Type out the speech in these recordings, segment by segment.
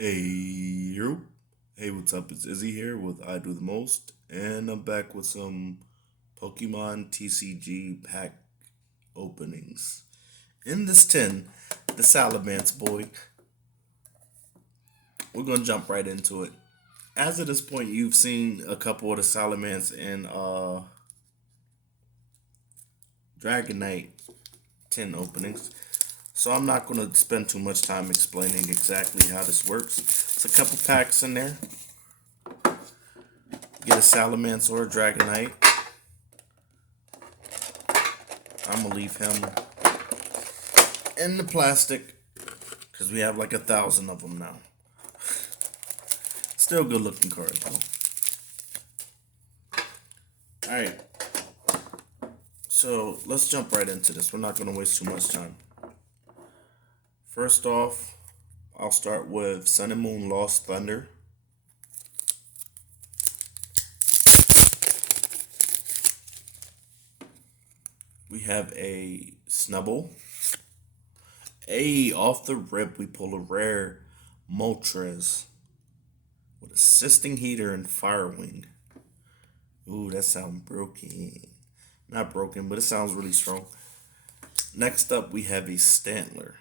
Hey, you. Hey, what's up? It's Izzy here with I Do the Most, and I'm back with some Pokemon TCG pack openings. In this tin, the Salamance boy, we're gonna jump right into it. As of this point, you've seen a couple of the Salamance and Dragonite tin openings, so I'm not gonna spend too much time explaining exactly how this works. It's a couple packs in there. Get a Salamence or a Dragonite. I'm gonna leave him in the plastic because we have like 1,000 of them now. Still good looking card though. All right, so let's jump right into this. We're not gonna waste too much time. First off, I'll start with Sun and Moon Lost Thunder. We have a Snubble. Off the rip, we pull a rare Moltres with Assisting Heater and Firewing. Ooh, that sounds broken. Not broken, but it sounds really strong. Next up, we have a Stantler.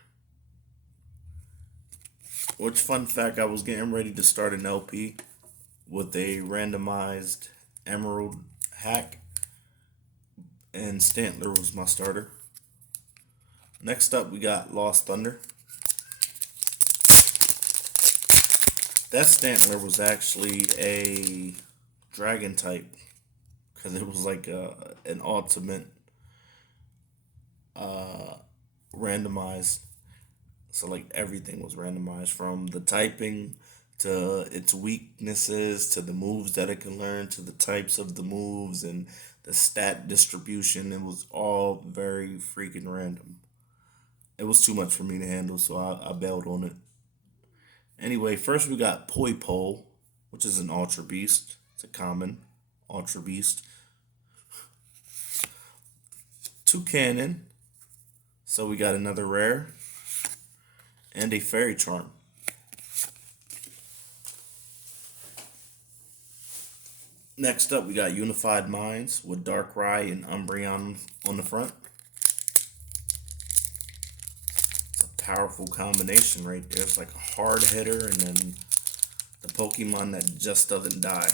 Which, fun fact, I was getting ready to start an LP with a randomized Emerald hack, and Stantler was my starter. Next up, we got Lost Thunder. That Stantler was actually a dragon type because it was like an ultimate uh, randomized. So like everything was randomized from the typing to its weaknesses to the moves that it can learn to the types of the moves and the stat distribution. It was all very freaking random. It was too much for me to handle, so I bailed on it. Anyway, first we got Poi Pole, which is an Ultra Beast. It's a common Ultra Beast. Two Cannon, so we got another rare, and a Fairy Charm. Next up, we got Unified Minds with Darkrai and Umbreon on the front. It's a powerful combination right there. It's like a hard hitter and then the Pokemon that just doesn't die.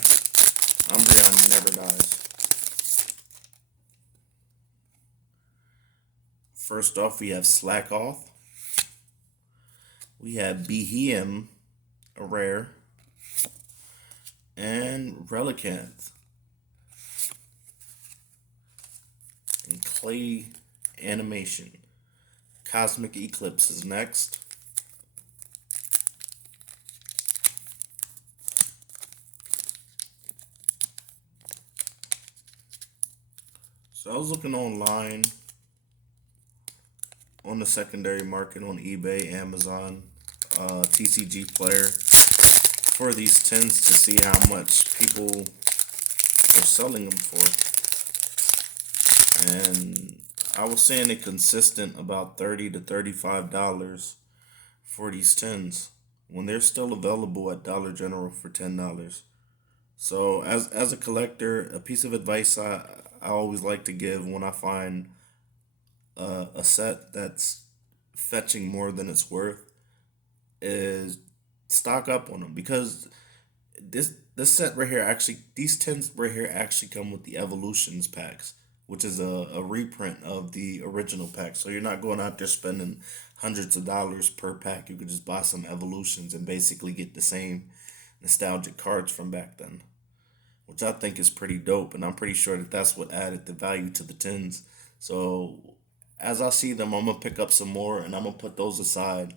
Umbreon never dies. First off, we have Slack Off. We have Behem, a rare, and Relicanth. And Clay Animation. Cosmic Eclipse is next. So I was looking online on the secondary market on eBay, Amazon, TCG Player for these tins to see how much people are selling them for. And I was saying it consistent about $30 to $35 for these tins when they're still available at Dollar General for $10. So as a collector, a piece of advice I always like to give when I find a set that's fetching more than it's worth is stock up on them because this set right here actually these tins right here actually come with the evolutions packs, which is a reprint of the original pack. So you're not going out there spending hundreds of dollars per pack. You could just buy some evolutions and basically get the same nostalgic cards from back then, which I think is pretty dope. And I'm pretty sure that that's what added the value to the tins. So as I see them, I'm gonna pick up some more and I'm gonna put those aside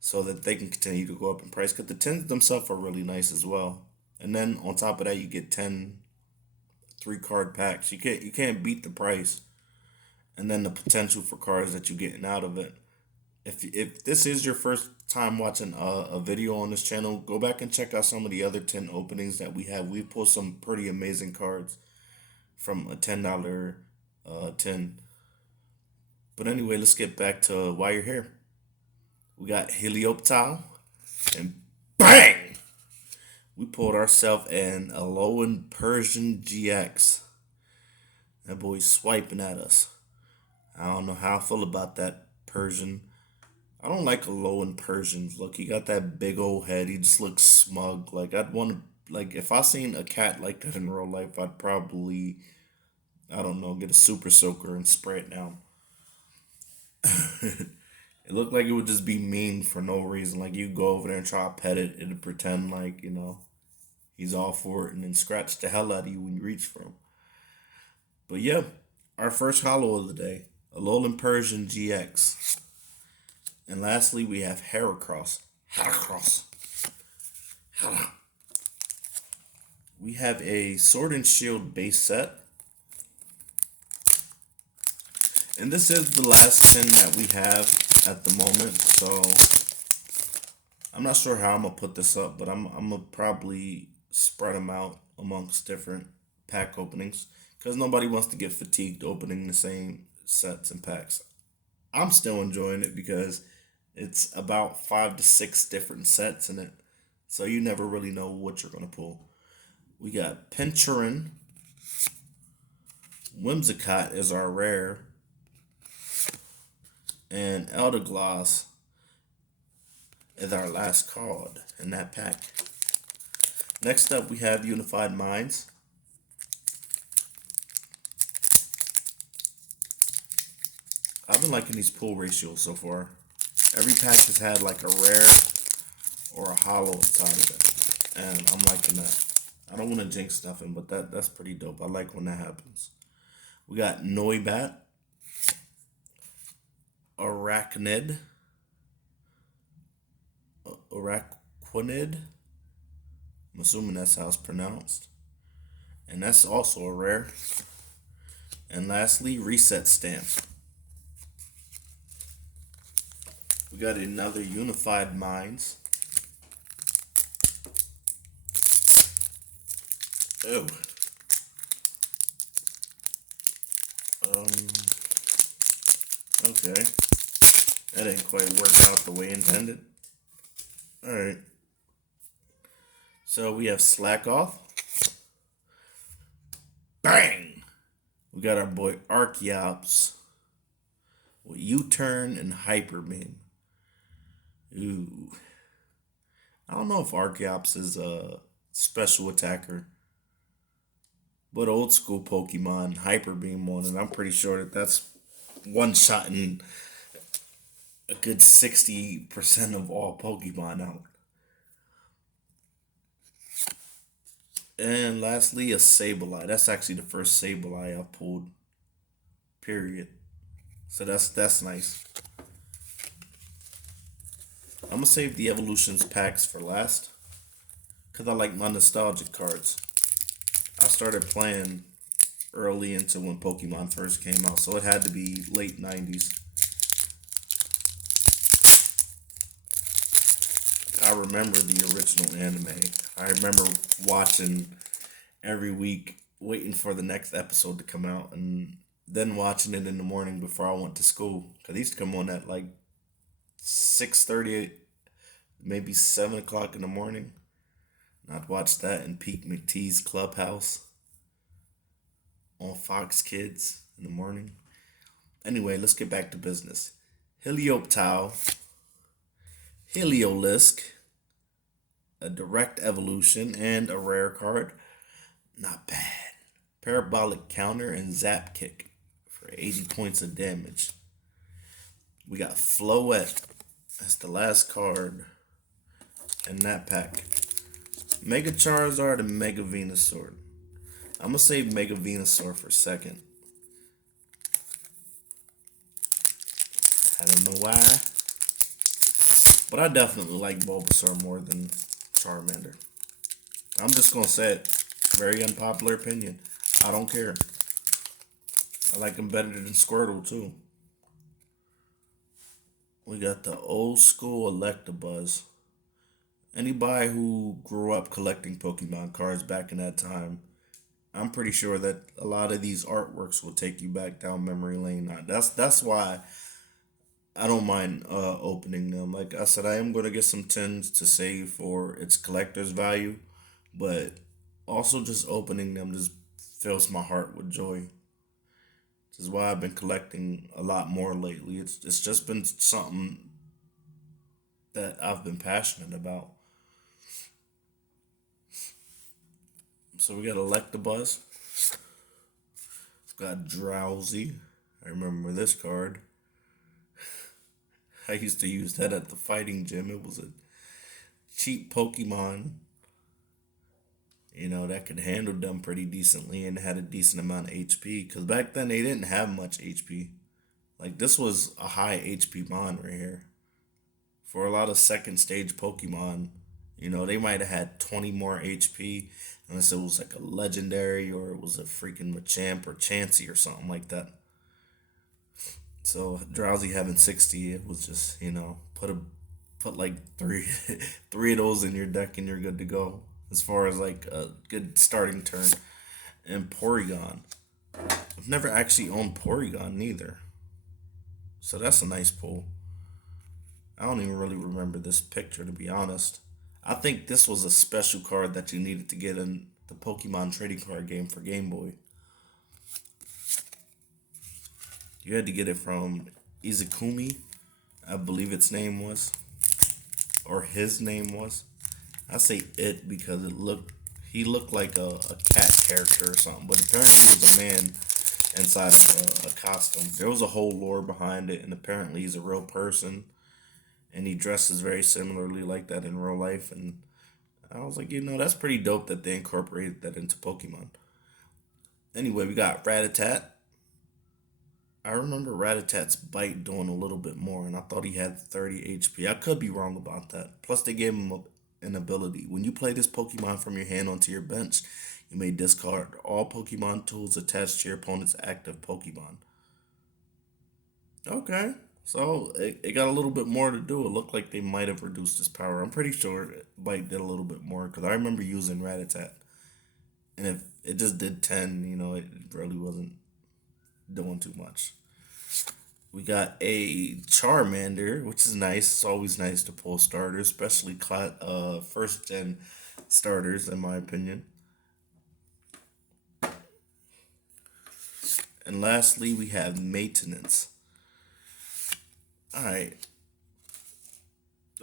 so that they can continue to go up in price. Because the tins themselves are really nice as well. And then on top of that, you get 10 3 card packs. You can't beat the price, and then the potential for cards that you're getting out of it. If this is your first time watching a video on this channel, go back and check out some of the other 10 openings that we have. We've pulled some pretty amazing cards from a $10 tin. But anyway, let's get back to why you're here. We got Helioptile and Bang! We pulled ourselves an Alolan Persian GX. That boy's swiping at us. I don't know how I feel about that Persian. I don't like Alolan Persians. Look, he got that big old head. He just looks smug. Like I'd want to, like if I seen a cat like that in real life, I'd probably, I don't know, get a super soaker and spray it down. It looked like it would just be mean for no reason. Like you go over there and try to pet it, it'd pretend like he's all for it, and then scratch the hell out of you when you reach for him. But yeah, our first hollow of the day, a Alolan Persian GX. And lastly, we have Heracross. Heracross. Hera. We have a Sword and Shield base set. And this is the last tin that we have at the moment. So I'm not sure how I'm going to put this up, but I'm going to probably spread them out amongst different pack openings. Because nobody wants to get fatigued opening the same sets and packs. I'm still enjoying it because it's about 5 to 6 different sets in it. So you never really know what you're going to pull. We got Pinchurin. Whimsicott is our rare. And Eldergloss is our last card in that pack. Next up, we have Unified Minds. I've been liking these pull ratios so far. Every pack has had like a rare or a hollow inside of it. And I'm liking that. I don't want to jinx nothing, but that's pretty dope. I like when that happens. We got Noibat, Arachnid, Araquanid. I'm assuming that's how it's pronounced. And that's also a rare. And lastly, Reset Stamp. We got another Unified Minds. Oh. Okay. That didn't quite work out the way intended. Alright. So we have Slack Off. Bang! We got our boy Archeops with U-Turn and Hyper Beam. Ooh. I don't know if Archeops is a special attacker, but old school Pokemon Hyper Beam one, and I'm pretty sure that's one shot in a good 60% of all Pokemon out. And lastly, a Sableye. That's actually the first Sableye I pulled. Period. So that's nice. I'm gonna save the evolutions packs for last, cause I like my nostalgic cards. I started playing early into when Pokemon first came out, so it had to be late '90s. I remember the original anime. I remember watching every week, waiting for the next episode to come out, and then watching it in the morning before I went to school. Cause it used to come on at like 6:30, maybe 7 o'clock in the morning. And I'd watch that in Pete McTee's Clubhouse on Fox Kids in the morning. Anyway, let's get back to business. Helioptile, Heliolisk, a direct evolution, and a rare card. Not bad. Parabolic Counter and Zap Kick for 80 points of damage. We got Floette. That's the last card in that pack. Mega Charizard and Mega Venusaur. I'm gonna save Mega Venusaur for second. I don't know why, but I definitely like Bulbasaur more than Charmander. I'm just gonna say it. Very unpopular opinion. I don't care. I like him better than Squirtle too. We got the old school Electabuzz. Anybody who grew up collecting Pokemon cards back in that time, I'm pretty sure that a lot of these artworks will take you back down memory lane. That's why I don't mind opening them. Like I said, I am gonna get some tins to save for its collector's value, but also just opening them just fills my heart with joy. This is why I've been collecting a lot more lately. It's just been something that I've been passionate about. So we got Electabuzz, got Drowsy. I remember this card. I used to use that at the fighting gym. It was a cheap Pokemon, that could handle them pretty decently and had a decent amount of HP. Because back then they didn't have much HP. Like this was a high HP mon right here. For a lot of second stage Pokemon, they might have had 20 more HP unless it was like a legendary or it was a freaking Machamp or Chansey or something like that. So Drowsy having 60, it was just, put like three three of those in your deck and you're good to go. As far as like a good starting turn. And Porygon. I've never actually owned Porygon neither. So that's a nice pull. I don't even really remember this picture to be honest. I think this was a special card that you needed to get in the Pokemon trading card game for Game Boy. You had to get it from Izukumi, I believe its name was, or his name was. I say it because he looked like a cat character or something, but apparently he was a man inside of a costume. There was a whole lore behind it, and apparently he's a real person, and he dresses very similarly like that in real life. And I was like, that's pretty dope that they incorporated that into Pokemon. Anyway, we got Rattata. I remember Rattatat's bite doing a little bit more, and I thought he had 30 HP. I could be wrong about that. Plus, they gave him an ability. When you play this Pokemon from your hand onto your bench, you may discard all Pokemon tools attached to your opponent's active Pokemon. Okay, so it got a little bit more to do. It looked like they might have reduced his power. I'm pretty sure bite did a little bit more because I remember using Rattata. And if it just did 10, it really wasn't doing too much. We got a Charmander, which is nice. It's always nice to pull starters, especially first gen starters, in my opinion. And lastly, we have Maintenance. Alright,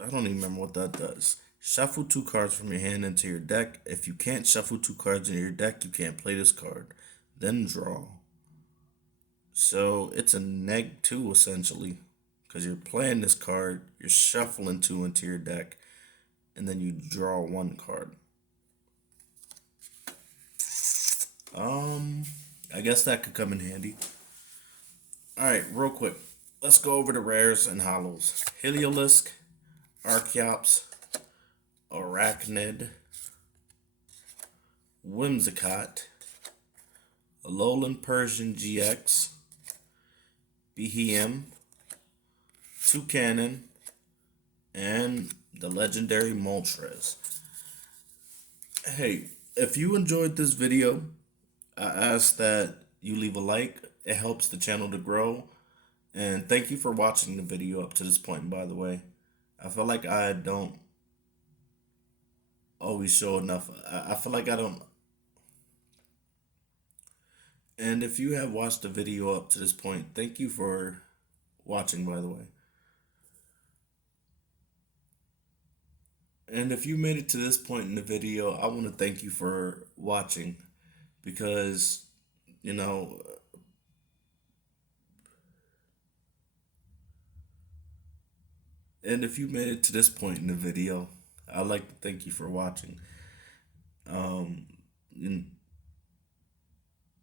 I don't even remember what that does. Shuffle 2 cards from your hand into your deck. If you can't shuffle 2 cards in your deck, you can't play this card. Then draw. So it's a neg 2 essentially. Because you're playing this card, you're shuffling 2 into your deck, and then you draw 1 card. I guess that could come in handy. Alright, real quick. Let's go over the rares and hollows. Heliolisk, Archeops, Arachnid, Whimsicott, Alolan Persian GX, Behem, Toucanon, and the legendary Moltres. Hey, if you enjoyed this video, I ask that you leave a like. It helps the channel to grow. And thank you for watching the video up to this point, by the way. I feel like I don't always show enough. I feel like I don't. And if you have watched the video up to this point, thank you for watching, by the way. And if you made it to this point in the video, I want to thank you for watching because, you know, and if you made it to this point in the video, I'd like to thank you for watching. And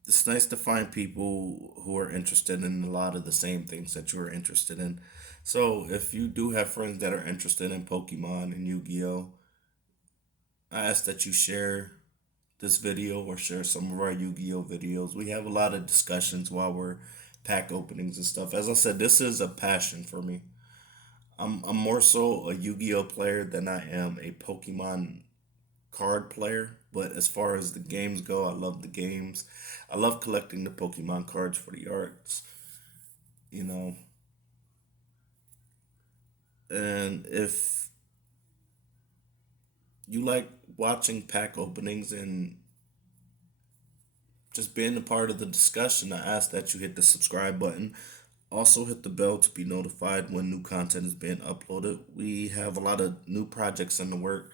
it's nice to find people who are interested in a lot of the same things that you're interested in. So if you do have friends that are interested in Pokemon and Yu-Gi-Oh, I ask that you share this video or share some of our Yu-Gi-Oh videos. We have a lot of discussions while we're pack openings and stuff. As I said, this is a passion for me. I'm more so a Yu-Gi-Oh player than I am a Pokemon card player. But as far as the games go, I love the games. I love collecting the Pokemon cards for the arts. You know, And if you like watching pack openings and just being a part of the discussion, I ask that you hit the subscribe button. Also, hit the bell to be notified when new content is being uploaded. We have a lot of new projects in the work,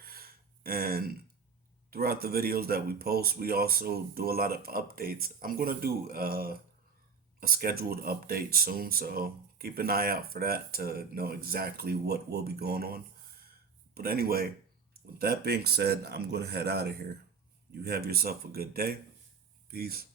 and throughout the videos that we post, we also do a lot of updates. I'm going to do a scheduled update soon, so keep an eye out for that to know exactly what will be going on. But anyway, with that being said, I'm going to head out of here. You have yourself a good day. Peace.